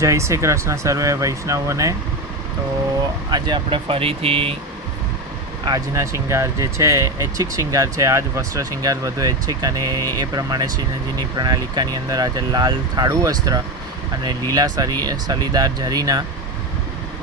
જય શ્રી કૃષ્ણ સર્વે વૈષ્ણવોને. તો આજે આપણે ફરીથી આજના શિંગાર જે છે ઐચ્છિક શિંગાર છે, આજ વસ્ત્ર શિંગાર વધુ ઐચ્છિક, અને એ પ્રમાણે શ્રીનંદજીની પ્રણાલિકાની અંદર આજે લાલ થાળું વસ્ત્ર અને લીલા સલીદાર જરીના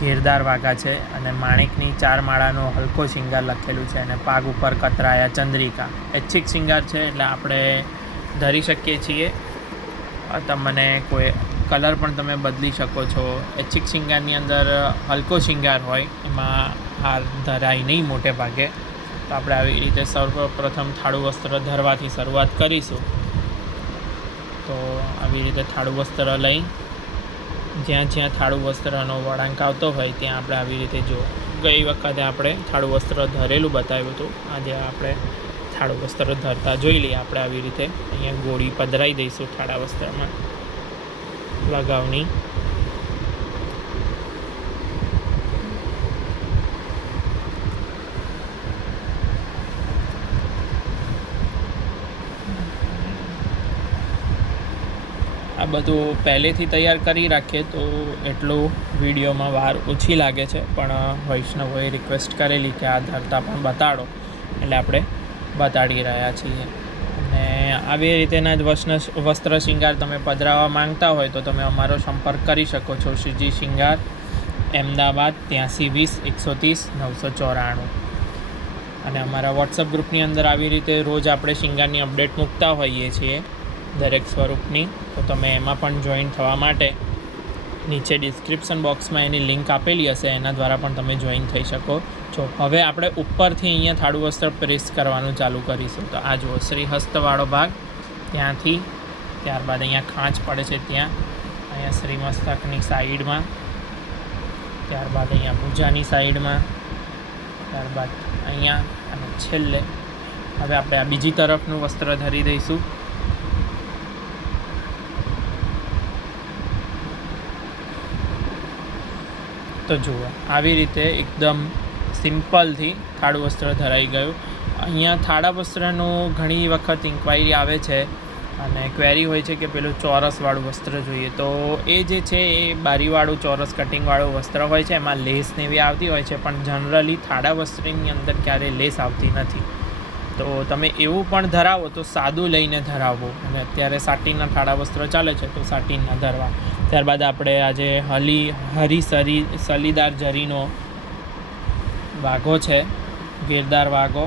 ઘેરદાર વાઘા છે, અને માણેકની 4 માળાનો હલકો શિંગાર લખેલું છે, અને પાગ ઉપર કતરાયા ચંદ્રિકા. ઐચ્છિક શિંગાર છે એટલે આપણે ધરી શકીએ છીએ. તમને કોઈ કલર પણ તમે બદલી શકો છો. ઐચ્છિક શિંગારની અંદર હલકો શિંગાર હોય, એમાં હાર ધરાય નહીં મોટે ભાગે. તો આપણે આવી રીતે સર્વપ્રથમ થાળું વસ્ત્ર ધરવાથી શરૂઆત કરીશું. તો આવી રીતે થાળું વસ્ત્ર લઈ જ્યાં જ્યાં થાળું વસ્ત્રનો વળાંક આવતો હોય ત્યાં આપણે આવી રીતે ગઈ વખતે આપણે થાળું વસ્ત્ર ધરેલું બતાવ્યું હતું. આજે આપણે થાળું વસ્ત્ર ધરતા જોઈ લઈએ. આપણે આવી રીતે અહીંયા ગોળી પધરાવી દઈશું થાળા વસ્ત્રમાં લગાવની. આ બધું પહેલેથી તૈયાર કરી રાખીએ તો એટલું વિડીયોમાં વાર ઓછી લાગે છે, પણ વૈષ્ણવોએ રિક્વેસ્ટ કરેલી કે આ ધરતા પણ બતાડો, એટલે આપણે બતાડી રહ્યા છીએ. અને આવી રીતેના જ વસ્ત્ર શિંગાર તમે પધરાવવા માંગતા હોય તો તમે અમારો સંપર્ક કરી શકો છો. શ્રીજી શિંગાર, અમદાવાદ 8320 130 994. અને અમારા વોટ્સઅપ ગ્રુપની અંદર આવી રીતે રોજ આપણે શિંગારની અપડેટ મૂકતા હોઈએ છીએ દરેક સ્વરૂપની. તો તમે એમાં પણ જોઈન થવા માટે નીચે ડિસ્ક્રિપ્શન બોક્સમાં એની લિંક આપેલી હશે, એના દ્વારા પણ તમે જોઈન થઈ શકો છો. હવે આપણે ઉપરથી અહીંયા થાળું વસ્ત્ર પ્રેસ કરવાનું ચાલુ કરીશું. તો આ જુઓ, શ્રી હસ્તવાળો ભાગ ત્યાંથી, ત્યારબાદ અહીંયા ખાંચ પડે છે ત્યાં, અહીંયા શ્રી મસ્તકની સાઈડમાં, ત્યારબાદ અહીંયા ભૂજાની સાઈડમાં, ત્યારબાદ અહીંયા, અને છેલ્લે હવે આપણે આ બીજી તરફનું વસ્ત્ર ધરી દઈશું. તો જુઓ, આવી રીતે એકદમ સિમ્પલથી થાળું વસ્ત્ર ધરાઈ ગયું. અહીંયા થાળા વસ્ત્રનું ઘણી વખત ઇન્ક્વાયરી આવે છે અને ક્વેરી હોય છે કે પેલું ચોરસવાળું વસ્ત્ર જોઈએ. તો એ જે છે એ બારીવાળું ચોરસ કટિંગવાળું વસ્ત્ર હોય છે, એમાં લેસ ને એવી આવતી હોય છે, પણ જનરલી થાળા વસ્ત્રની અંદર ક્યારેય લેસ આવતી નથી. તો તમે એવું પણ ધરાવો તો સાદું લઈને ધરાવો. અને અત્યારે સાટીનના થાળા વસ્ત્ર ચાલે છે તો સાટીનના ધરવા. ત્યારબાદ આપણે આજે સલીદાર જરીનો વાઘો છે, ઘેરદાર વાઘો,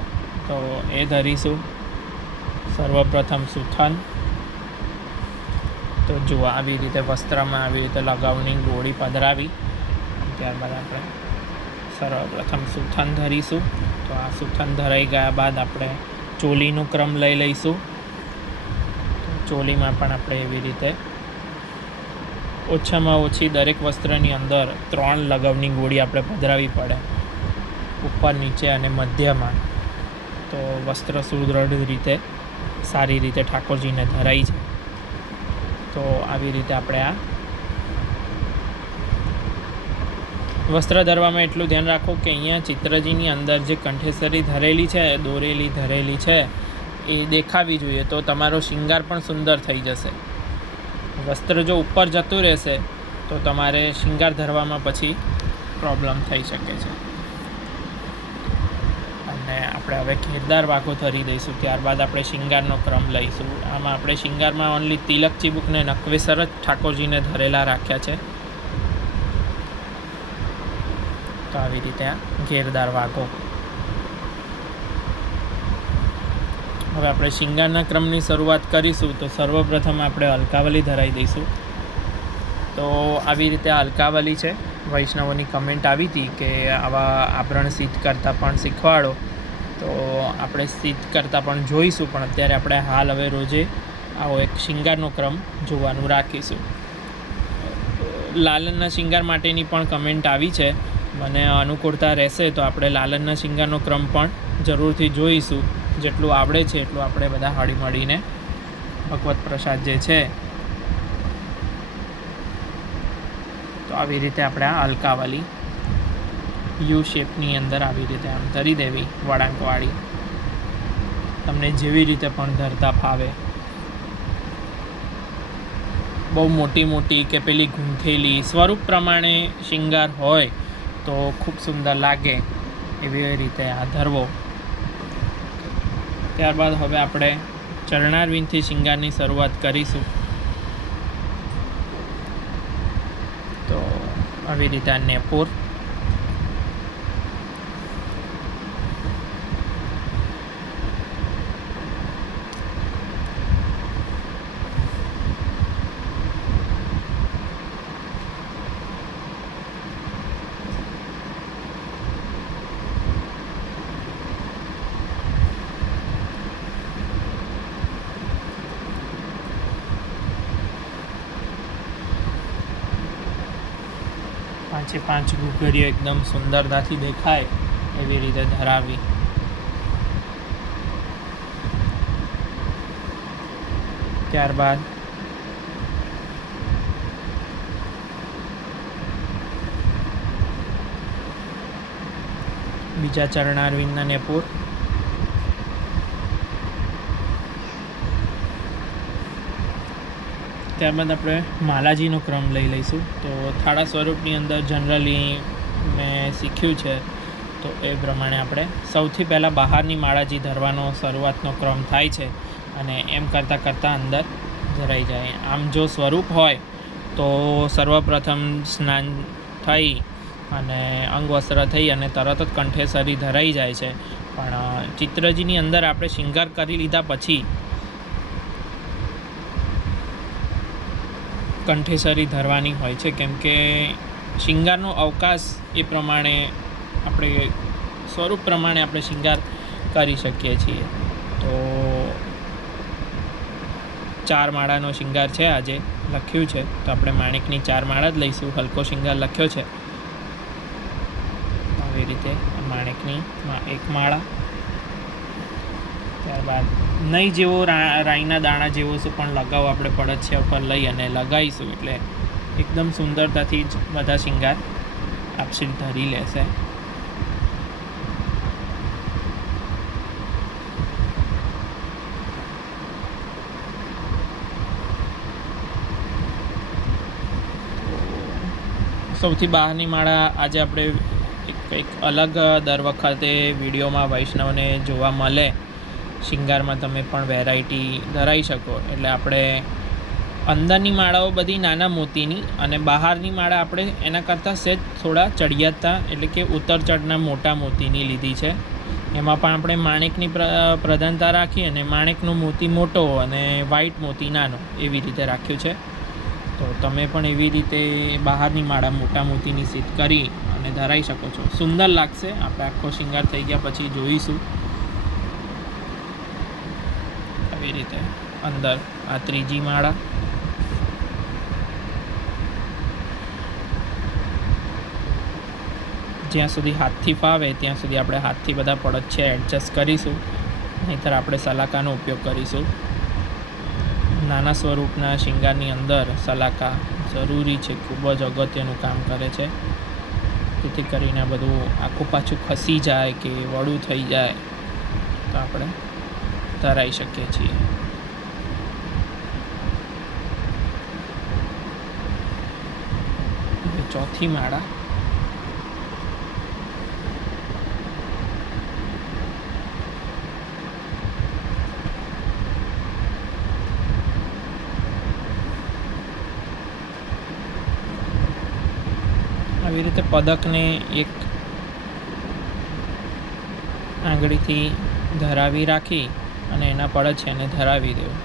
તો એ ધરીશું. સર્વપ્રથમ સુથન. તો જુઓ, આવી રીતે વસ્ત્રમાં આવી રીતે લગાવની ગોળી પધરાવી, ત્યારબાદ આપણે સર્વપ્રથમ સુથન ધરીશું. તો આ સુથન ધરાઈ ગયા બાદ આપણે ચોલીનું ક્રમ લઈ લઈશું. ચોલીમાં પણ આપણે એવી રીતે ઓછામાં ઓછી દરેક વસ્ત્રની અંદર 3 લગાવની ગોળી આપણે પધરાવી પડે, ઉપર, નીચે અને મધ્યમાં. તો વસ્ત્ર સુદૃઢ રીતે સારી રીતે ઠાકોરજીને ધરાઈ છે. તો આવી રીતે આપણે આ વસ્ત્ર ધરવામાં એટલું ધ્યાન રાખો કે અહીંયા ચિત્રજીની અંદર જે કંઠેસરી ધરેલી છે, દોરેલી ધરેલી છે, એ દેખાવી જોઈએ. તો તમારો શિંગાર પણ સુંદર થઈ જશે. વસ્ત્ર જો ઉપર જતું રહેશે તો તમારે શિંગાર ધરવામાં પછી પ્રોબ્લેમ થઈ શકે છે. અને આપણે હવે ઘેરદાર વાઘો ધરી દઈશું. ત્યારબાદ આપણે શિંગારનો ક્રમ લઈશું. આમાં આપણે શિંગારમાં ઓનલી તિલક ચીબુકને નકવેસર જ ઠાકોરજીને ધરેલા રાખ્યા છે. તો આવી રીતે આ ઘેરદાર વાઘો. હવે આપણે શિંગારના ક્રમની શરૂઆત કરીશું. તો સર્વપ્રથમ આપણે અલકાવલી ધરાઈ દઈશું. તો આવી રીતે અલકાવલી છે. વૈષ્ણવોની કમેન્ટ આવી હતી કે આવા આભરણ સિદ્ધ કરતાં પણ શીખવાડો. તો આપણે સિદ્ધ કરતાં પણ જોઈશું, પણ અત્યારે આપણે હાલ હવે રોજે આવો એક શિંગારનો ક્રમ જોવાનું રાખીશું. લાલનના શિંગાર માટેની પણ કમેન્ટ આવી છે. મને અનુકૂળતા રહેશે તો આપણે લાલનના શિંગારનો ક્રમ પણ જરૂરથી જોઈશું. જેટલું આવડે છે એટલું આપણે બધા હળી મળીને ભગવત પ્રસાદ જે છે. તો આવી રીતે આપણે આ અલકાવલી યુ શેપની અંદર આવી રીતે આમ ધરી દેવી, વળાંકવાળી. તમને જેવી રીતે પણ ધરતા ફાવે. બહુ મોટી મોટી કે પેલી ગૂંથેલી સ્વરૂપ પ્રમાણે શિંગાર હોય તો ખૂબ સુંદર લાગે એવી રીતે આ ધરવો. ત્યારબાદ હવે આપણે ચરણારવિંદથી શિંગારની શરૂઆત કરીશું. તો આવી રીતે આ નેપોર, પાંચે પાંચ ઘૂઘરીઓ એકદમ સુંદરતાથી દેખાય એવી રીતે ધરાવી. ત્યારબાદ બીજા ચરણારવિંદના નેપોર, ત્યારબાદ આપણે માલાજીનો ક્રમ લઈ લઈશું. તો થાળા સ્વરૂપની અંદર જનરલી મેં શીખ્યું છે તો એ પ્રમાણે આપણે સૌથી પહેલાં બહારની માળાજી ધરવાનો શરૂઆતનો ક્રમ થાય છે અને એમ કરતાં કરતાં અંદર ધરાઈ જાય. આમ જો સ્વરૂપ હોય તો સર્વપ્રથમ સ્નાન થઈ અને અંગવસ્ત્ર થઈ અને તરત જ કંઠેસરી ધરાઈ જાય છે. પણ ચિત્રજીની અંદર આપણે શિંગાર કરી લીધા પછી કંઠેસરી ધરવાની હોય છે, કેમ કે શિંગારનો અવકાશ એ પ્રમાણે આપણે સ્વરૂપ પ્રમાણે આપણે શિંગાર કરી શકીએ છીએ. તો 4 માળાનો શિંગાર છે આજે લખ્યું છે, તો આપણે માણેકની 4 માળા જ લઈશું. હલકો શિંગાર લખ્યો છે આવી રીતે માણેકની 1 માળા. ત્યારબાદ નહીં જેવો રાઈના દાણા જેવો પણ લગાવ આપણે પડછિયા ઉપર લઈ અને લગાવીશું એટલે એકદમ સુંદરતાથી જ બધા શિંગાર આપશે ધરી લેશે. સૌથી બહારની માળા આજે આપણે કંઈક અલગ દર વખતે વિડીયોમાં વૈષ્ણવને જોવા મળે. શિંગારમાં તમે પણ વેરાયટી ધરાવી શકો. એટલે આપણે અંદરની માળાઓ બધી નાના મોતીની અને બહારની માળા આપણે એના કરતાં સહેજ થોડા ચડિયાતા એટલે કે ઉત્તર ચડના મોટા મોતીની લીધી છે. એમાં પણ આપણે માણેકની પ્રધાનતા રાખી અને માણેકનો મોતી મોટો અને વ્હાઇટ મોતી નાનો એવી રીતે રાખ્યું છે. તો તમે પણ એવી રીતે બહારની માળા મોટા મોતીની સીધ કરી અને ધરાવી શકો છો. સુંદર લાગશે. આપણે આખો શિંગાર થઈ ગયા પછી જોઈશું. આવી રીતે અંદર આ 3જી માળા, જ્યાં સુધી હાથથી ફાવે ત્યાં સુધી આપણે હાથથી બધા પડછિયા એડજસ્ટ કરીશું, નહીંતર આપણે સલાકાનો ઉપયોગ કરીશું. નાના સ્વરૂપના શિંગારની અંદર સલાકા જરૂરી છે, ખૂબ જ અગત્યનું કામ કરે છે. જેથી કરીને બધું આખું પાછું ખસી જાય કે વળું થઈ જાય તો આપણે ધરાઈ શકીએ છીએ. ચોથી માળા, આવી રીતે પદકને એક આંગળીથી ધરાવી રાખી અને એના પડછિયાને ધરાવી દેવું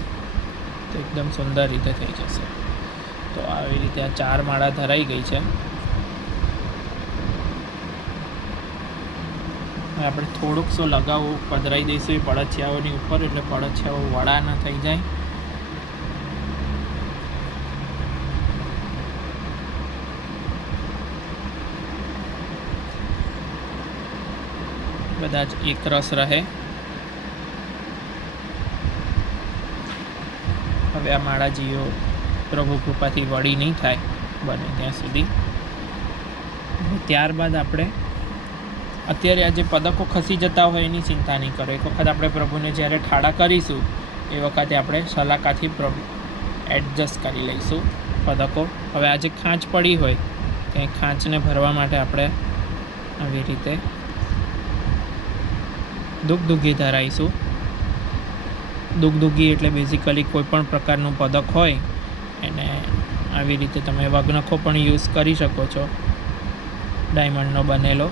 તો એકદમ સુંદર રીતે થઈ જશે. તો આવી રીતે આ 4 માળા ધરાઈ ગઈ છે. હવે આપણે થોડુંક સો લગાવ પધરાઈ દઈશું એ પડછિયાઓની ઉપર, એટલે પડછિયાઓ વડા ન થઈ જાય. બધા જ એક રસ રહે. હવે આ માળાજીઓ પ્રભુ કૃપાથી વળી નહીં થાય બને ત્યાં સુધી. ત્યારબાદ આપણે અત્યારે આ જે પદકો ખસી જતા હોય એની ચિંતા નહીં કરો. એક વખત આપણે પ્રભુને જ્યારે ઠાડા કરીશું એ વખતે આપણે સલાકાથી પ્રભુ એડજસ્ટ કરી લઈશું પદકો. હવે આ જે ખાંચ પડી હોય તે ખાંચને ભરવા માટે આપણે આવી રીતે દુગદુગી ધરાવીશું. દુગદુગી એટલે બેઝિકલી કોઈ પણ પ્રકારનું પદક હોય એને આવી રીતે તમે વગનખો પણ યુઝ કરી શકો છો, ડાયમંડનો બનેલો.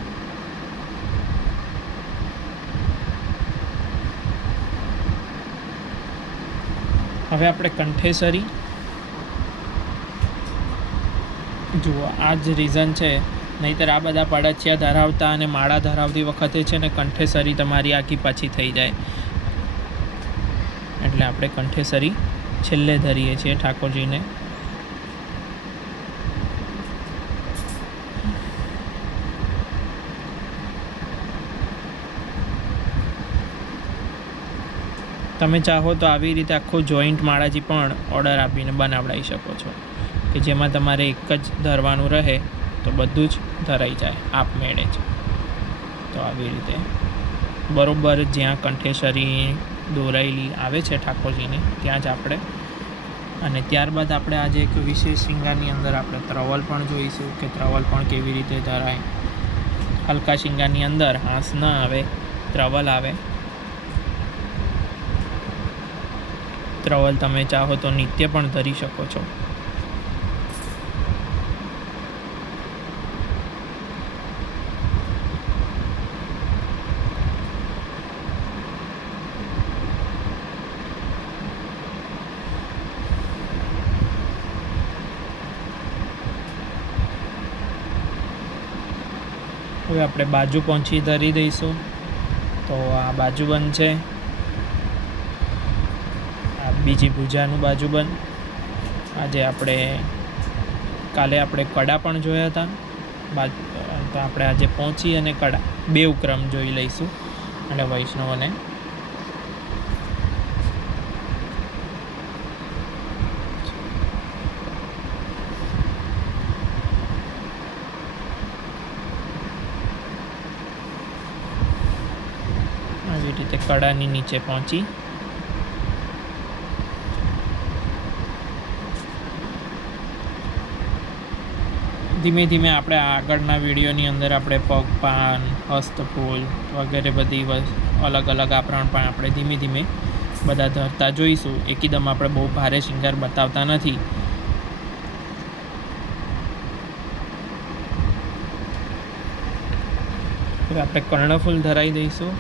હવે આપણે કંઠેસરી જુઓ, આ જ રીઝન છે, નહીંતર આ બધા પડછિયા ધરાવતા અને માળા ધરાવતી વખતે છે ને કંઠેસરી તમારી આખી પાછી થઈ જાય. એટલે આપણે કંઠેસરી છેલ્લે ધરીએ છીએ ઠાકોરજીને. તમે ચાહો તો આવી રીતે આખો જોઈન્ટ માળાજી પણ ઓર્ડર આપીને બનાવડાવી શકો છો, કે જેમાં તમારે એક જ ધરવાનું રહે તો બધું જ ધરાઈ જાય આપમેળે જ. તો આવી રીતે બરાબર જ્યાં કંઠેસરી દોરાયેલી આવે છે ઠાકોરજીની ત્યાં જ આપણે. અને ત્યારબાદ આપણે આજે એક વિશેષ શૃંગારની અંદર આપણે ત્રવલ પણ જોઈશું કે ત્રવલ પણ કેવી રીતે ધરાય. હલકા શૃંગારની અંદર હાંસ ન આવે, ત્રવલ આવે. ત્રવલ તમે ચાહો તો નિત્ય પણ ધરી શકો છો. હવે આપણે બાજુ પહોંચી ધરી દઈશું. તો આ બાજુબંધ છે, આ બીજી ભુજાનું બાજુબંધ. આજે કાલે આપણે કડા પણ જોયા હતા. તો આપણે આજે પહોંચી અને કડા બે ક્રમ જોઈ લઈશું. અને વૈષ્ણવોને આવી રીતે કડાની નીચે પહોંચી ધીમે ધીમે આપણે આગળના વિડીયોની અંદર આપણે પગપાન, હસ્તફૂલ વગેરે બધી અલગ અલગ આભરણ પણ આપણે ધીમે ધીમે બધા ધરતા જોઈશું. એકદમ આપણે બહુ ભારે શૃંગાર બતાવતા નથી. હવે આપણે કર્ણફૂલ ધરાવી દઈશું.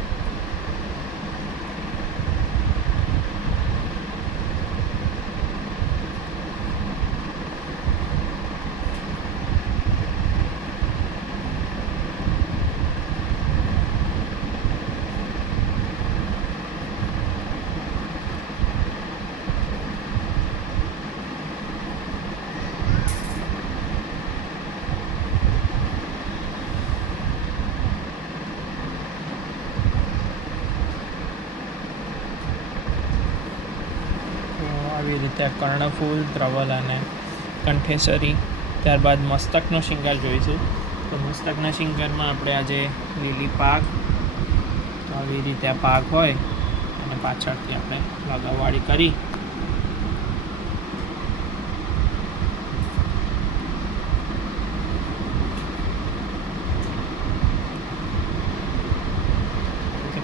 આવી રીતે કર્ણફૂલ, ત્રવલ અને કંઠેસરી. ત્યારબાદ મસ્તકનો શૃંગાર જોઈશું. તો મસ્તકના શૃંગારમાં આપણે આજે લીલી પાક, તો આવી રીતે આ પાક હોય અને પાછળથી આપણે લગાવવાળી કરી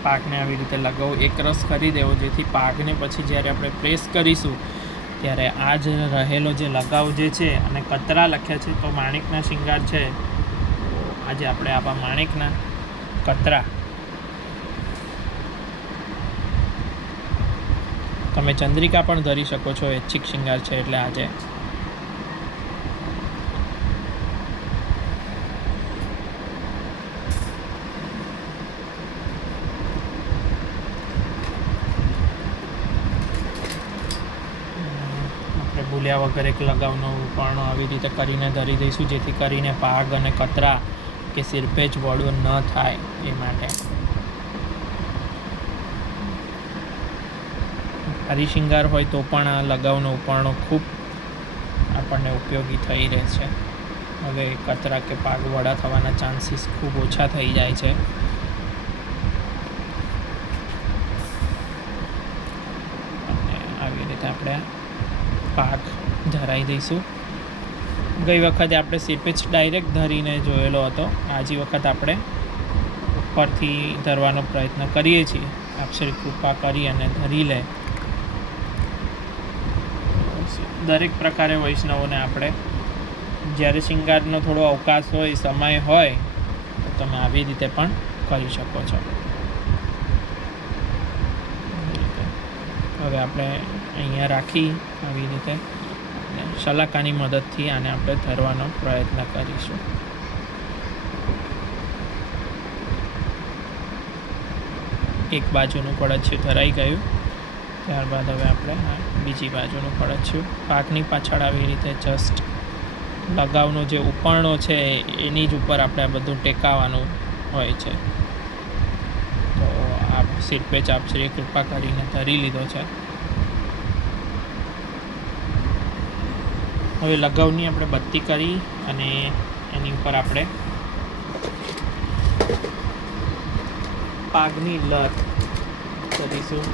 પાકને આવી રીતે લગાવો, એક રસ કરી દેવો, જેથી પાકને પછી જ્યારે આપણે પ્રેસ કરીશું ત્યારે આ જ રહેલો જે લગાવ જે છે અને કતરા લખ્યા છે તો માણેકના શૃંગાર છે. આજે આપણે આવા માણેકના કતરા, તમે ચંદ્રિકા પણ ધરી શકો છો, ઐચ્છિક શૃંગાર છે એટલે આજે ભૂલ્યા વગર એક લગાવનું પણ આવી રીતે કરીને ધરી દઈશું, જેથી કરીને પાગ અને કતરા કે સિરપેચ વળું ન થાય એ માટે. ભારી શૃંગાર હોય તો પણ આ લગાવનો ઉપરણો ખૂબ આપણને ઉપયોગી થઈ રહે છે. હવે કતરા કે પાગ વડા થવાના ચાન્સીસ ખૂબ ઓછા થઈ જાય છે. અને આવી રીતે આપણે પાક ધરાવી દઈશું. ગઈ વખતે આપણે સીપેજ ડાયરેક્ટ ધરીને જોયેલો હતો. આજી વખત આપણે ઉપરથી ધરવાનો પ્રયત્ન કરીએ છીએ. આપ શ્રી કૃપા કરી અને ધરી લે. દરેક પ્રકારે વૈષ્ણવોને આપણે જ્યારે શિંગારનો થોડો અવકાશ હોય, સમય હોય, તો તમે આવી રીતે પણ કરી શકો છો. હવે આપણે અહીંયા રાખી આવી રીતે શલાકાની મદદથી આને આપણે ધરવાનો પ્રયત્ન કરીશું. એક બાજુનું પડછિયું ધરાઈ ગયું. ત્યારબાદ હવે આપણે બીજી બાજુનું પડછિયું પાકની પાછળ આવી રીતે જસ્ટ લગાવનો જે ઉપરણો છે એની જ ઉપર આપણે આ બધું ટેકાવાનું હોય છે. તો આ સિરપેચ આપ શ્રી કૃપા કરીને ધરી લીધો છે. હવે લગાવની આપણે બત્તી કરી અને એની ઉપર આપણે પાગની લર કરીશું.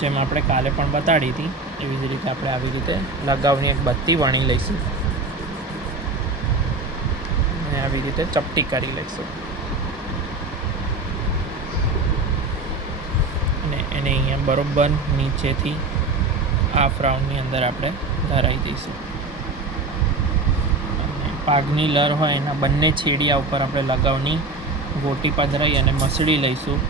જેમ આપણે કાલે પણ બતાડી હતી એવી જ રીતે આપણે આવી રીતે લગાવની એક બત્તી વણી લઈશું અને આવી રીતે ચપટી કરી લઈશું અને એને અહીંયા બરોબર નીચેથી હાફ રાઉન્ડની અંદર આપણે ધરાવી દઈશું. અને પાગની લર હોય એના બંને છેડિયા ઉપર આપણે લગાવની ગોટી પધરાઈ અને મસળી લઈશું.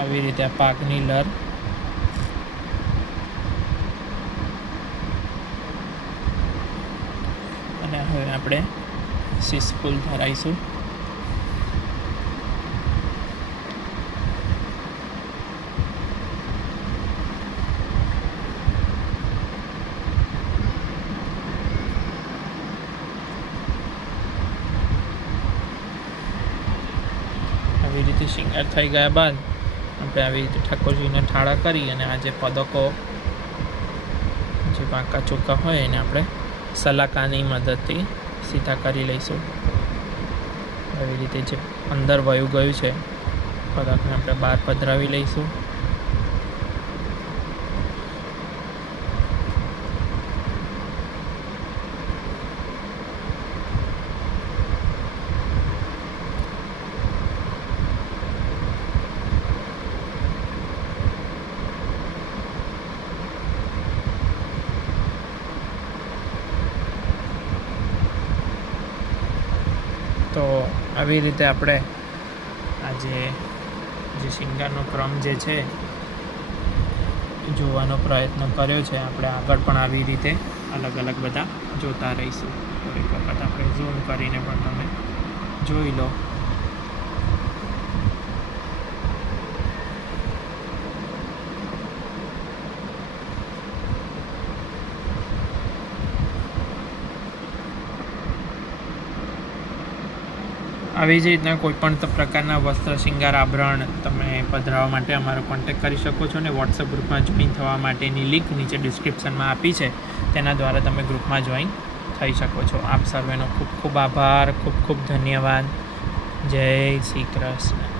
આવી રીતે આ પાકની લર અને હવે આપણે સિસફૂલ ધરાઈશું. આવી રીતે શિંગાર થઈ ગયા બાદ આપણે આવી રીતે ઠાકોરજીને ઠાળા કરી અને આ જે પદકો જે પાકા ચોખ્ખા હોય એને આપણે સલાકાની મદદથી સીધા કરી લઈશું. આવી રીતે જે અંદર વયું ગયું છે પદકને આપણે બહાર પધરાવી લઈશું. તો આવી રીતે આપણે આજે જે શિંગારનો ક્રમ જે છે જોવાનો પ્રયત્ન કર્યો છે. આપણે આગળ પણ આવી રીતે અલગ અલગ બધા જોતા રહીશું. તો એક વખત આપણે ઝૂમ કરીને પણ તમે જોઈ લો. આવી જ રીતના કોઈપણ પ્રકારના વસ્ત્ર શિંગાર આભરણ તમે પધરાવવા માટે અમારો કોન્ટેક્ટ કરી શકો છો અને વોટ્સઅપ ગ્રુપમાં જોઈન થવા માટેની લિંક નીચે ડિસ્ક્રિપ્શનમાં આપી છે. તેના દ્વારા તમે ગ્રુપમાં જોઈન થઈ શકો છો. આપ સર્વેનો ખૂબ ખૂબ આભાર, ખૂબ ખૂબ ધન્યવાદ. જય શ્રી કૃષ્ણ.